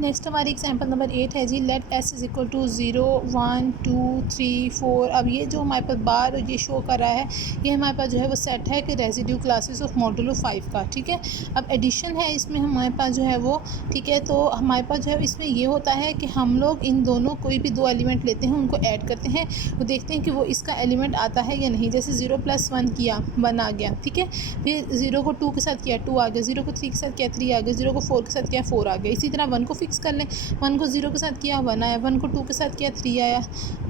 Next हमारी example number 8 है जी, let s is equal to 0 1 2 3 4। अब ये जो हमारे पास बार ये शो कर रहा है, ये हमारे पास जो है वो सेट है कि रेजिड्यू क्लासेस ऑफ मॉडुलो 5 का, ठीक है। अब एडिशन है इसमें हमारे पास जो है वो, ठीक है। तो हमारे पास जो है इसमें ये होता है कि हम लोग इन दोनों कोई भी दो एलिमेंट लेते हैं, उनको ऐड करते हैं, वो देखते हैं कि वो इसका एलिमेंट आता है या नहीं। जैसे 0 + 1 किया 1 आ गया, ठीक है। फिर 0 को 2 के साथ किया 2 आ गया, 0 को 3 के साथ किया 3 आ गया, 0 को 4 के साथ किया 4 आ गया। इसी तरह 1 को फिक्स कर लें, 1 को 0 के साथ किया 1 आया, 1 को 2 के साथ किया 3 आया,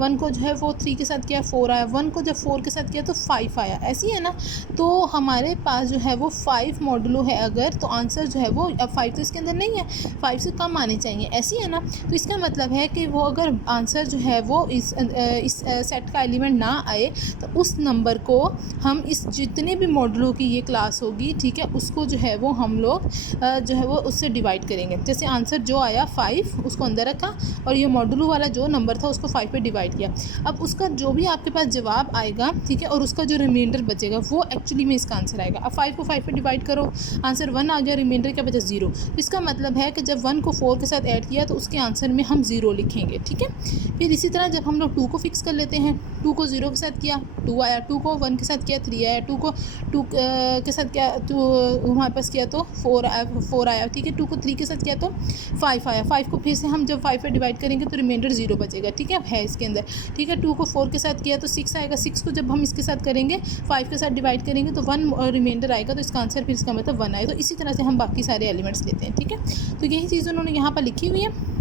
1 को जो है वो 3 के साथ किया 4 आया, 1 को जब 4 के साथ किया तो 5 आया। ऐसी है ना। तो हमारे पास जो है वो 5 मॉडुलो है अगर, तो आंसर जो है वो, अब 5 तो इसके अंदर नहीं है, 5 से कम आने चाहिए, ऐसी है ना। तो इसका मतलब है कि वो अगर आंसर जो है वो इस सेट का एलिमेंट ना आए, तो उस नंबर को हम इस जितने भी मॉडुलो की ये क्लास होगी, ठीक है, उसको जो है वो हम लोग जो है वो उससे डिवाइड करेंगे। जैसे आंसर जो आया 5, उसको अंदर रखा और ये मॉडुलो वाला जो नंबर था उसको 5 पे डिवाइड किया। अब उसका जो भी आपके पास जवाब आएगा, ठीक है, और उसका जो रिमाइंडर बचेगा वो एक्चुअली में इसका आंसर आएगा। अब 5 को 5 पे डिवाइड करो, आंसर 1 आ गया, रिमाइंडर क्या बचा 0। तो इसका मतलब है कि जब 1 को 4 के साथ ऐड किया तो उसके आंसर में हम 0 लिखेंगे, ठीक है। फिर इसी तरह जब हम लोग 2 को फिक्स कर लेते हैं, 2 को 0 के साथ किया 2 आया, 2 को 1 के साथ किया 3 आया, 2 को 2 के साथ किया तो हमारे पास किया तो 4 आया, ठीक है। 2 को 3 के साथ किया तो 5 आया, 5 को फिर से हम जब 5 पे डिवाइड करेंगे तो रिमाइंडर 0 बचेगा, ठीक है, है इसके अंदर, ठीक है। 2 को 4 के साथ किया तो 6 आएगा, 6 को जब हम इसके साथ करेंगे 5 के साथ डिवाइड करेंगे तो 1 रिमाइंडर आएगा, तो इसका आंसर फिर इसका मतलब 1 आएगा। तो इसी तरह से हम बाकी सारे एलिमेंट्स लेते हैं, ठीक है। तो यही चीज़ उन्होंने यहाँ पर लिखी हुई है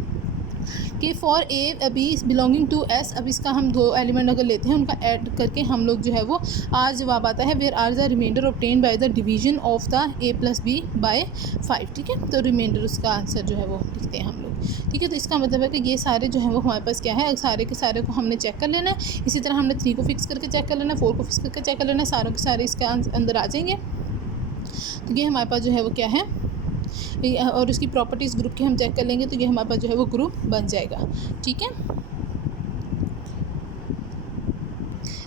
कि for A b belonging to S. अब इसका हम दो एलिमेंट अगर लेते हैं, उनका ऐड करके हम लोग जो है वो आर जवाब आता है, where are the remainder obtain by the division of the a plus b by 5, ठीक है। तो रिमाइंडर उसका आंसर जो है वो लिखते हैं हम लोग, ठीक है। तो इसका मतलब है कि ये सारे जो है वो हमारे पास क्या है, सारे के सारे को हमने चेक कर लेना है। इसी तरह हमने 3 को फिक्स करके चेक कर लेना है, 4 को फिक्स करके चेक कर लेना है, सारों के सारे इसके अंदर आ जाएंगे। तो ये हमारे पास जो है वो क्या है, और इसकी प्रॉपर्टीज़ ग्रुप की हम चेक कर लेंगे तो ये हमारे पास जो है वो ग्रुप बन जाएगा, ठीक है।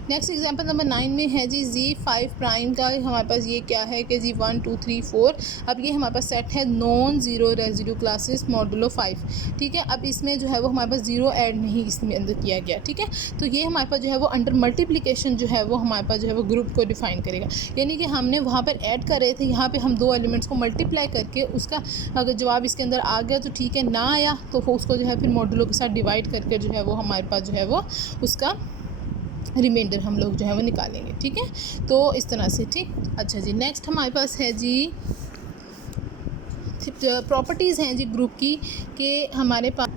नेक्स्ट एग्जांपल नंबर 9 में है जी Z5 प्राइम का हमारे पास ये क्या है कि जी 1 2 3 4। अब ये हमारे पास सेट है non zero residue classes modulo 5, ठीक है। अब इसमें जो है वो हमारे पास ज़ीरो ऐड नहीं इसमें अंदर किया गया, ठीक है। तो ये हमारे पास जो है वो अंडर मल्टीप्लिकेशन जो है वो हमारे पास जो है वो ग्रुप को डिफाइन करेगा। यानी कि हमने वहाँ पर ऐड कर रहे थे, यहाँ पर हम दो एलिमेंट्स को मल्टीप्लाई करके उसका अगर जवाब इसके अंदर आ गया तो ठीक है, ना आया तो उसको जो है फिर मॉडुलो के साथ डिवाइड करके जो है वो हमारे पास जो है वो उसका रिमाइंडर हम लोग जो है वो निकालेंगे, ठीक है। तो इस तरह से, ठीक। अच्छा जी, नेक्स्ट हमारे पास है जी प्रॉपर्टीज़ हैं जी ग्रुप की, कि हमारे पास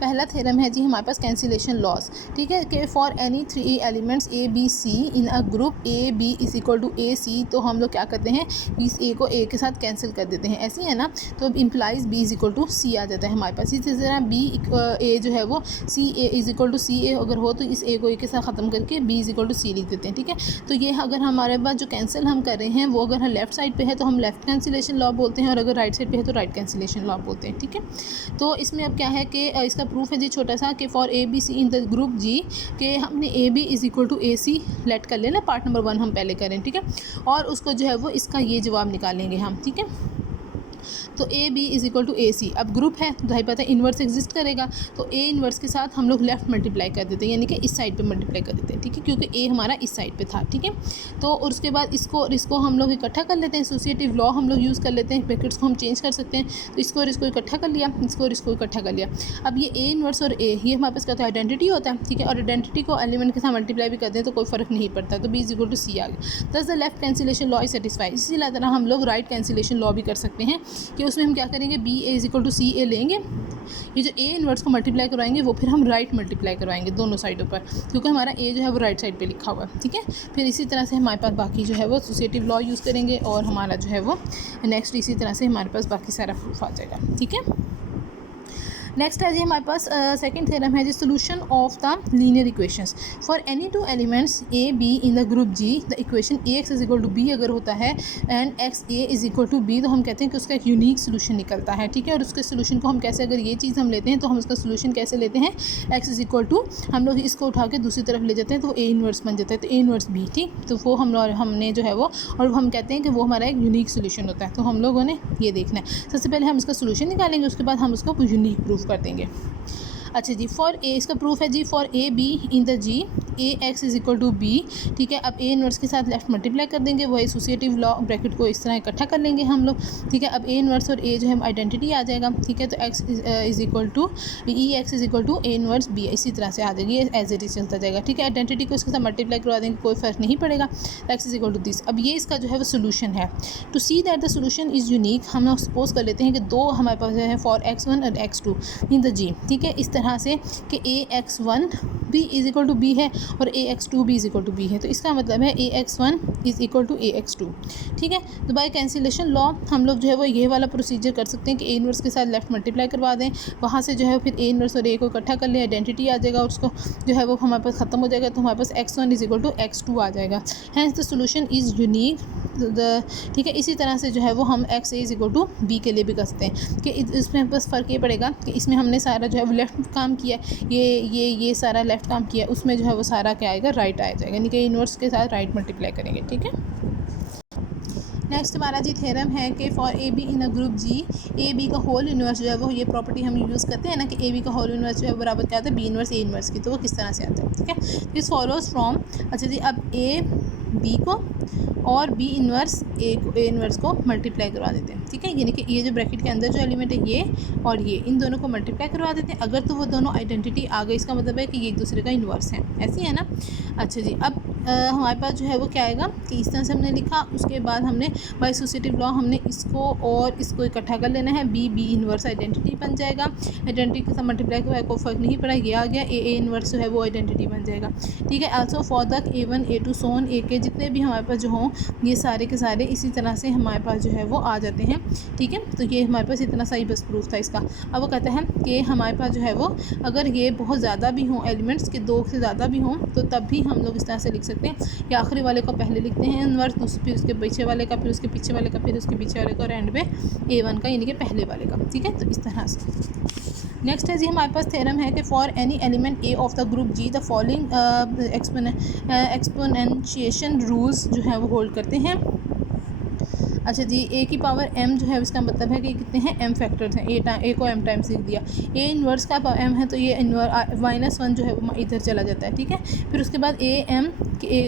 पहला थ्योरम है जी हमारे पास कैंसिलेशन लॉस, ठीक है, कि for any 3 elements A B C in a group A B is equal to A C, तो हम लोग क्या करते हैं, इस ए को ए के साथ कैंसिल कर देते हैं, ऐसी है ना। तो अब implies B is equal to C आ जाता है हमारे पास। इसी तरह बी ए जो है वो सी ए इज इक्वल टू सी ए अगर हो तो इस ए को ए के साथ ख़त्म करके बी इज इक्वल टू सी लिख देते हैं, ठीक है। तो ये अगर हमारे पास जो कैंसिल हम कर रहे हैं वो अगर लेफ्ट साइड पे है तो हम लेफ़्ट कैंसिलेशन लॉ बोलते हैं, और अगर राइट साइड पे है तो राइट कैंसिलेशन लॉ बोलते हैं, ठीक है। तो इसमें अब क्या है कि इसका प्रूफ है जी छोटा सा, कि for A B C in the group G, कि हमने A B is equal to A C let कर लेना, पार्ट नंबर 1 हम पहले करें, ठीक है। और उसको जो है वो इसका ये जवाब निकालेंगे हम, ठीक है। तो A B is equal to A C. अब ग्रुप है तो भाई पता है इन्वर्स एग्जिस्ट करेगा, तो ए इन्वर्स के साथ हम लोग लेफ्ट मल्टीप्लाई कर देते हैं, यानी कि इस साइड पे मल्टीप्लाई कर देते हैं, ठीक है, क्योंकि ए हमारा इस साइड पे था, ठीक है। तो और उसके बाद इसको हम लोग इकट्ठा कर लेते हैं, एसोसिएटिव लॉ हम लोग यूज़ कर लेते हैं, ब्रैकेट्स को हम चेंज कर सकते हैं। तो इसको और इसको इकट्ठा कर लिया, इसको और इसको इकट्ठा कर लिया। अब ये ए इन्वर्स और ए ये हमारे पास क्या होता है, आइडेंटिटी होता है, ठीक है। और आइडेंटिटी को एलिमेंट के साथ मल्टीप्लाई भी करते हैं तो कोई फ़र्क नहीं पड़ता, तो B is equal to C आ गया। दस the left cancellation law is satisfied. इसी तरह हम लोग राइट कैंसिलेशन लॉ भी कर सकते हैं, कि उसमें हम क्या करेंगे, B A is equal to C A लेंगे, ये जो ए इन्वर्स को मल्टीप्लाई करवाएंगे वो फिर हम राइट मल्टीप्लाई करवाएंगे दोनों साइडों पर, क्योंकि हमारा ए जो है वो राइट साइड पे लिखा हुआ है, ठीक है। फिर इसी तरह से हमारे पास बाकी जो है वो एसोसिएटिव लॉ यूज़ करेंगे, और हमारा जो है वो नेक्स्ट इसी तरह से हमारे पास बाकी सारा प्रूफ आ जाएगा, ठीक है। नेक्स्ट है जी हमारे पास सेकंड थ्योरम है जी, solution of the linear equations for any two elements A B in the group G, the equation A X is equal to B अगर होता है and X A is equal to B, तो हम कहते हैं कि उसका एक यूनिक सोल्यूशन निकलता है, ठीक है। और उसके सोल्यूशन को हम कैसे, अगर ये चीज़ हम लेते हैं तो हम उसका सोल्यूशन कैसे लेते हैं, एक्स इज इक्वल टू, हम लोग इसको उठा के दूसरी तरफ ले जाते हैं तो वो ए इनवर्स बन जाता है, तो ए इनवर्स बी, ठीक। तो वो हमने जो है वो, और हम कहते हैं कि वो हमारा एक यूनिक सोल्यूशन होता है। तो हम लोगों ने ये देखना है, सबसे पहले हम इसका सोल्यूशन निकालेंगे, उसके बाद हम उसको यूनिक प्रूफ कर देंगे। अच्छा जी, फॉर ए, इसका प्रूफ है जी, for A B in the G A X is equal to B, ठीक है। अब ए इनवर्स के साथ लेफ्ट मल्टीप्लाई कर देंगे, वो एसोसिएटिव लॉ ब्रैकेट को इस तरह इकट्ठा कर लेंगे हम लोग, ठीक है। अब ए इनवर्स और ए जो है आइडेंटिटी आ जाएगा, ठीक है। तो x is equal to e x is equal to a inverse b, इसी तरह से आ जाएगी, एज इट इज चलता जाएगा, ठीक है। आइडेंटिटी को इसके साथ मल्टीप्लाई करवा देंगे, कोई फर्क नहीं पड़ेगा, x is equal to this. अब ये इसका जो है वो सोल्यूशन है। To see that the solution is unique, हम सपोज कर लेते हैं कि दो हमारे पास जो है फॉर x1 और x2 इन द जी, ठीक है। इस तरह से कि ax1 भी इज इक्वल टू बी है और ax2 भी इज इक्वल टू बी है, तो इसका मतलब है ax1 is equal to ax2, ठीक है। तो बाय कैंसिलेशन लॉ हम लोग जो है वो ये वाला प्रोसीजर कर सकते हैं कि ए इनवर्स के साथ लेफ्ट मल्टीप्लाई करवा दें, वहाँ से जो है फिर ए इनवर्स और ए को इकट्ठा कर ले, आइडेंटिटी आ जाएगा और उसको जो है वो हमारे पास ख़त्म हो जाएगा, तो हमारे पास x1 is equal to x2 आ जाएगा, hence the solution is unique, ठीक है। इसी तरह से जो है वो हम x A is equal to b के लिए भी कर सकते हैं कि इसमें बस फ़र्क ये पड़ेगा कि इसमें हमने सारा जो है वो लेफ़्ट काम किया, ये सारा लेफ़्ट काम किया, उसमें जो है वो सारा क्या आएगा, राइट आ जाएगा, यानी कि इनवर्स के साथ राइट मल्टीप्लाई करेंगे, ठीक है। नेक्स्ट हमारा जी थ्योरम है कि for A B in a group G a b का होल इनवर्स जो है वो, ये प्रॉपर्टी हम यूज़ करते हैं ना कि ए बी का होल इनवर्स जो है बराबर क्या आता है, बी इनवर्स ए इनवर्स की, तो वो किस तरह से आता है, ठीक है। दिस फॉलोज फ्रॉम, अच्छा जी, अब ए बी को और बी इनवर्स ए इनवर्स को मल्टीप्लाई करवा देते हैं, ठीक है। यानी कि ये जो ब्रैकेट के अंदर जो एलिमेंट है ये और ये, इन दोनों को मल्टीप्लाई करवा देते हैं, अगर तो वो दोनों आइडेंटिटी आ गई, इसका मतलब है कि ये एक दूसरे का इन्वर्स है, ऐसी है ना। अच्छा जी, अब हमारे पास जो है वो क्या आएगा कि इस तरह से हमने लिखा, उसके बाद हमने बाय एसोसिएटिव लॉ हमने इसको और इसको इकट्ठा कर लेना है, बी इनवर्स आइडेंटिटी बन जाएगा, आइडेंटिटी के साथ मल्टीप्लाई करवाए कोई फ़र्क नहीं पड़ा, ये आ गया, ए इनवर्स जो है वो आइडेंटिटी बन जाएगा, ठीक है। Also for the A1 A2 सोन ए के जितने भी हमारे पास जो हों, ये सारे के सारे इसी तरह से हमारे पास जो है वो आ जाते हैं, ठीक है। तो ये हमारे पास इतना सही बस प्रूफ था इसका। अब वो कहता है कि हमारे पास जो है वो अगर ये बहुत ज़्यादा भी हों एलिमेंट्स के, दो से ज़्यादा भी हों, तो तब भी हम लोग इस तरह से लिख सकते हैं, या आखिरी वाले को पहले लिखते हैं इनवर्स, फिर उसके पीछे वाले का, फिर उसके पीछे वाले का, फिर उसके पीछे वाले का, और एंड में A1 का, यानी कि पहले वाले का, ठीक है। तो इस तरह से नेक्स्ट है जी हमारे पास थ्योरम है कि for any element a of the group G the following exponentiation rules जो है वो होल्ड करते हैं। अच्छा जी, ए की पावर m जो है इसका मतलब है कि कितने हैं, m फैक्टर्स हैं, ए को m टाइम्स लिख दिया, ए इन्वर्स का m है तो ये -1 जो है वो इधर चला जाता है, ठीक है। फिर उसके बाद a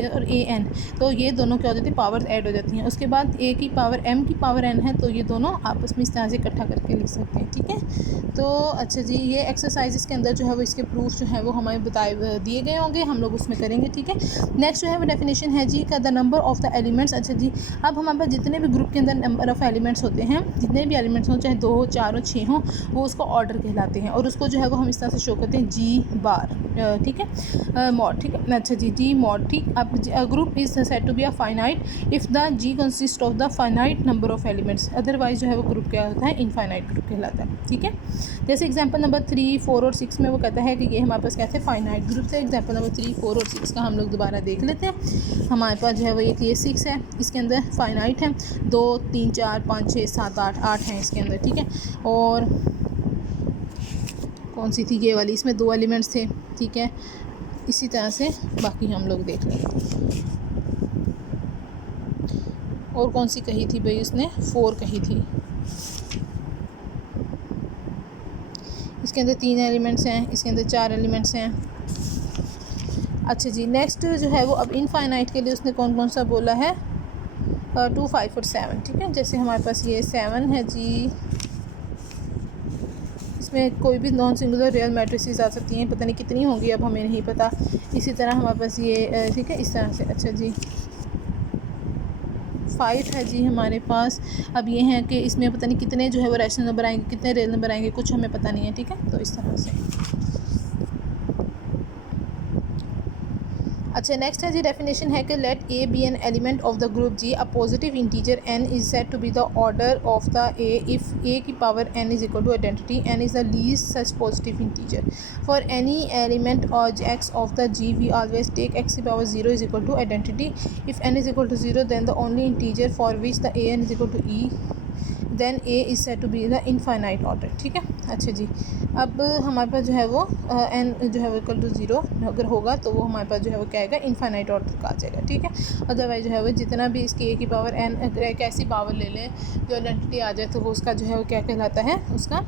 और a n, तो ये दोनों क्या हो जाती है, पावर्स ऐड हो जाती हैं। उसके बाद a की पावर m की पावर n है, तो ये दोनों आपस में इस तरह से इकट्ठा करके लिख सकते हैं, ठीक है। तो अच्छा जी, ये एक्सरसाइजेस के अंदर जो है वो इसके प्रूफ जो है वो हमें दिए गए होंगे, हम लोग उसमें करेंगे, ठीक है। नेक्स्ट जो है वो डेफिनेशन है जी का the number of the elements. अच्छा जी, अब हमारे पास जितने भी ग्रुप के अंदर नंबर ऑफ़ एलिमेंट्स होते हैं, जितने भी एलिमेंट्स हों, चाहे 2 हो, 4 हो, 6 हों, वो उसको ऑर्डर कहलाते हैं, और उसको जो है वो हम इस तरह से शो करते हैं जी बार, ठीक है, मॉड, ठीक है। अच्छा जी, जी मॉड, ठीक। अब group is said to be a finite if the G consist of the finite number of elements, otherwise जो है वो ग्रुप क्या होता है, इनफाइनाइट ग्रुप कहलाता है, ठीक है। जैसे एग्जाम्पल नंबर 3, 4 और 6 में वो कहता है कि ये हमारे पास क्या थे, फाइनाइट ग्रुप से। एग्जाम्पल नंबर 3, 4 और 6 का हम लोग दोबारा देख लेते हैं। हमारे पास जो है वो एक ये 6 है, इसके अंदर फाइनाइट है, 2, 3, 4, 5, 6, 7, 8 हैं इसके अंदर, ठीक है। और कौन सी थी, ये वाली, इसमें 2 एलिमेंट्स थे, ठीक है। इसी तरह से बाकी हम लोग देख लेंगे। और कौन सी कही थी भाई उसने, 4 कही थी। इसके अंदर 3 एलिमेंट्स हैं, इसके अंदर 4 एलिमेंट्स हैं। अच्छा जी, नेक्स्ट जो है वो अब इनफाइनाइट के लिए उसने कौन कौन सा बोला है, 2, 5 और 7, ठीक है। जैसे हमारे पास ये 7 है जी, इसमें कोई भी नॉन सिंगुलर रियल मैट्रिसेस आ सकती हैं, पता नहीं कितनी होंगी, अब हमें नहीं पता। इसी तरह हमारे पास ये, ठीक है, इस तरह से। अच्छा जी, 5 है जी हमारे पास। अब ये हैं कि इसमें पता नहीं कितने जो है वो रैशनल नंबर आएंगे, कितने रियल नंबर आएंगे, कुछ हमें पता नहीं है, ठीक है। तो इस तरह से। अच्छा नेक्स्ट है जी डेफिनेशन है कि let A be an element of the group G, a positive integer n is said to be the order of the A if A की power n is equal to identity n is the least such positive integer for any element और x of the g we always take x की power 0 is equal to identity if n is equal to 0 then the only integer for which the a n is equal to e then a is said to be the infinite order. ठीक है, अच्छा जी, अब हमारे पास जो है वो N जो है वो इक्वल टू 0 अगर होगा तो वो हमारे पास जो है वो क्या आएगा, इनफाइनाइट ऑर्डर का आ जाएगा। ठीक है, अदरवाइज जो है वो जितना भी इसकी ए की पावर एन अगर एक ऐसी पावर ले लें जो आइडेंटिटी आ जाए तो वो उसका जो है वो क्या कहलाता है, उसका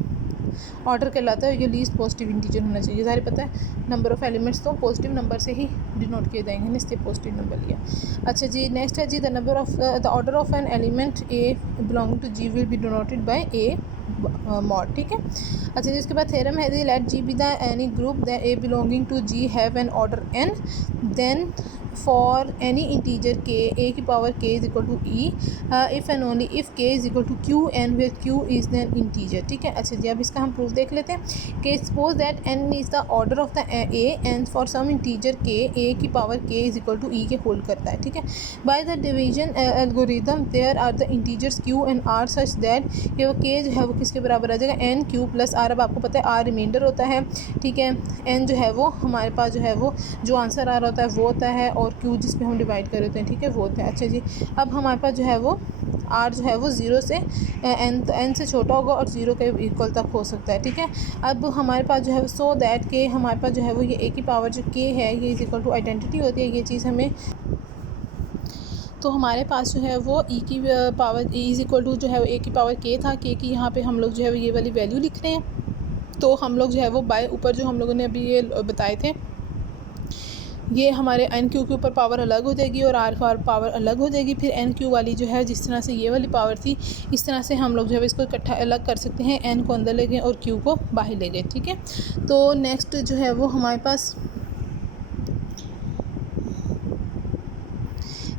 ऑर्डर कहलाता है। ये लीस्ट पॉजिटिव इंटीजर होना चाहिए, सारे पता है नंबर ऑफ एलिमेंट्स तो पॉजिटिव नंबर से ही डिनोट किए जाएंगे, इसलिए पॉजिटिव नंबर लिया। अच्छा जी नेक्स्ट है जी the number of the order of an element A belonging to G will be denoted by A mod. ठीक है, अच्छा जी उसके बाद थ्योरम है जी let G be the any group the A belonging to G have an order N then for any integer के ए की power K is equal to E if and only if K is equal to Q N where q is than integer. ठीक है, अच्छा जी अब इसका हम proof देख लेते हैं कि suppose that n is the order of the a and for some integer के ए की power K is equal to ई के होल्ड करता है। ठीक है, by the division algorithm there are the integers q and r such that ये वो के जो है वो किसके बराबर आ जाएगा, एन क्यू प्लस आर। अब आपको पता है आर रिमाइंडर होता है। ठीक है, एन जो है वो हमारे पास जो है वो जो आंसर आ रहा होता है वो होता है और क्यू जिस पे हम डिवाइड कर होते हैं। ठीक है, वो होता है। अच्छा जी अब हमारे पास जो है वो आर जो है वो 0 से एन से छोटा होगा और 0 के इक्वल तक हो सकता है। ठीक है, अब हमारे पास जो है सो दैट के हमारे पास जो है वो ये ए की पावर जो के है ये इज इक्वल टू आइडेंटिटी होती है, ये चीज़ हमें तो हमारे पास जो है वो ई की power e is equal to जो है ए की पावर के था, के की यहाँ पे हम लोग जो है ये वाली वैल्यू लिख रहे हैं। तो हम लोग जो है वो बाय ऊपर जो हम लोगों ने अभी ये बताए थे ये हमारे एन क्यू के ऊपर पावर अलग हो जाएगी और आर पावर अलग हो जाएगी। फिर एन क्यू वाली जो है जिस तरह से ये वाली पावर थी इस तरह से हम लोग जो है इसको इकट्ठा अलग कर सकते हैं, एन को अंदर ले गए और क्यू को बाहर ले गए। ठीक है, तो नेक्स्ट जो है वो हमारे पास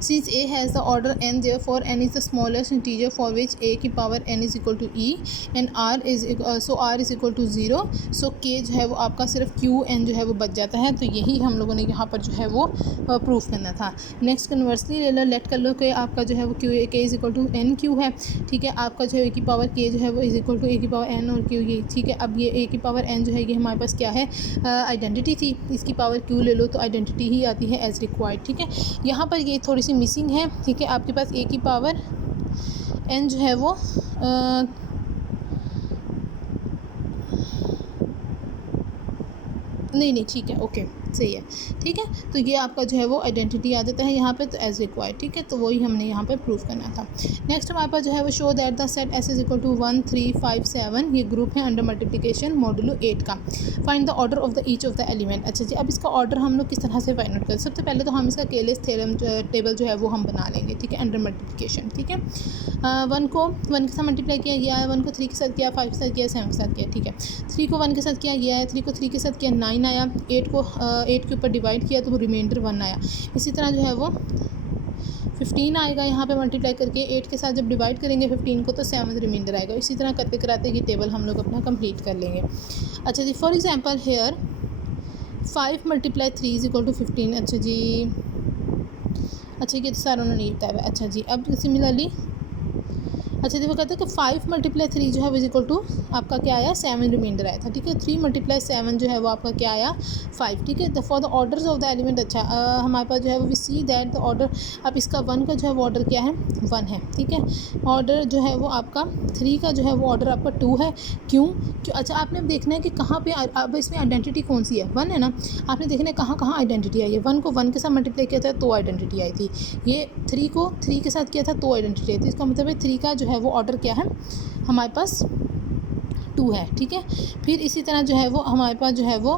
since a has the order n therefore n is the smallest integer for which a की power n is equal to e and r is equal to 0 so k जो है वो आपका सिर्फ q n जो है वो बच जाता है। तो यही हम लोगों ने यहाँ पर जो है वो प्रूफ करना था। नेक्स्ट कन्वर्सली ले लो, लेट कर लो कि आपका जो है वो q k is equal to n q है। ठीक है, आपका जो है ए की पावर k जो है वो इज़ इक्वल टू ए की पावर n और q ये। ठीक है, अब ये a की पावर n जो है ये हमारे पास क्या है, आइडेंटिटी थी, इसकी पावर q ले लो तो आइडेंटिटी ही आती है एज रिक्वायर्ड। ठीक है, यहाँ पर ये थोड़ी मिसिंग है। ठीक है, आपके पास ए की पावर एन जो है वो नहीं ठीक है, ओके सही है। ठीक है, तो ये आपका जो है वो आइडेंटिटी आ जाता है यहाँ पे तो एज रिक्वायर्ड। ठीक है, तो वही हमने यहाँ पे प्रूफ करना था। नेक्स्ट हमारे पास जो है वो show that the set s is equal to 1 3 5 7 ये ग्रुप है अंडर मल्टीप्लिकेशन मॉडुलो 8 का। Find the order of the each of the element. अच्छा जी अब इसका ऑर्डर हम लोग किस तरह से फाइंड आउट करें, सबसे पहले तो हम इसका केयरलेस थ्योरम टेबल जो है वो हम बना लेंगे। ठीक है, अंडर मल्टीप्लिकेशन। ठीक है, 1 को 1 के साथ मल्टीप्लाई किया गया है, 1 को 3 के साथ किया, 5 के साथ किया, 7 के साथ किया। ठीक है, 3 को 1 के साथ किया गया है, 3 को 3 के साथ किया 9 आया, 8 को 8 के ऊपर डिवाइड किया तो वो रिमाइंडर 1 आया। इसी तरह जो है वो 15 आएगा यहाँ पे मल्टीप्लाई करके, 8 के साथ जब डिवाइड करेंगे 15 को तो 7 रिमाइंडर आएगा। इसी तरह करते कराते ये टेबल हम लोग अपना कंप्लीट कर लेंगे। अच्छा जी for example here 5 × 3 is equal to 15। अच्छा जी, अच्छा ये तो सारा उन्होंने बताया हुआ है। अच्छा जी अब सिमिलरली अच्छा जी वो कहते हैं कि 5 × 3 जो है इज इक्वल टू आपका क्या आया, 7 रिमाइंडर आया था। ठीक है, 3 × 7 जो है वो आपका क्या आया 5। ठीक है, for the orders of the element अच्छा हमारे पास जो है वो we see that the order, अब इसका 1 का जो है वो ऑर्डर क्या है 1 है। ठीक है, ऑर्डर जो है वो आपका 3 का जो है वो ऑर्डर आपका 2 है। क्यों? अच्छा आपने देखना है कि कहाँ पे अब इसमें आइडेंटिटी कौन सी है, 1 है ना। आपने देखना है कहाँ कहाँ आइडेंटिटी आई है। 1 को 1 के साथ मल्टीप्लाई किया था तो आइडेंटिटी आई थी, ये 3 को 3 के साथ किया था तो आइडेंटिटी आई थी। इसका मतलब है 3 का जो है वो ऑर्डर क्या है हमारे पास 2 है। ठीक है, फिर इसी तरह जो है वो हमारे पास जो है वो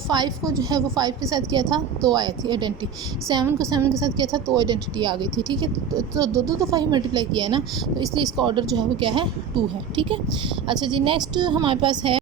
5 को जो है वो 5 के साथ किया था तो आई थी आइडेंटिटी, 7 को 7 के साथ किया था तो आइडेंटिटी आ गई थी। ठीक है, तो दो दफ़ा ही मल्टीप्लाई किया है ना, तो इसलिए इसका ऑर्डर जो है वो क्या है 2 है। ठीक है, अच्छा जी नेक्स्ट हमारे पास है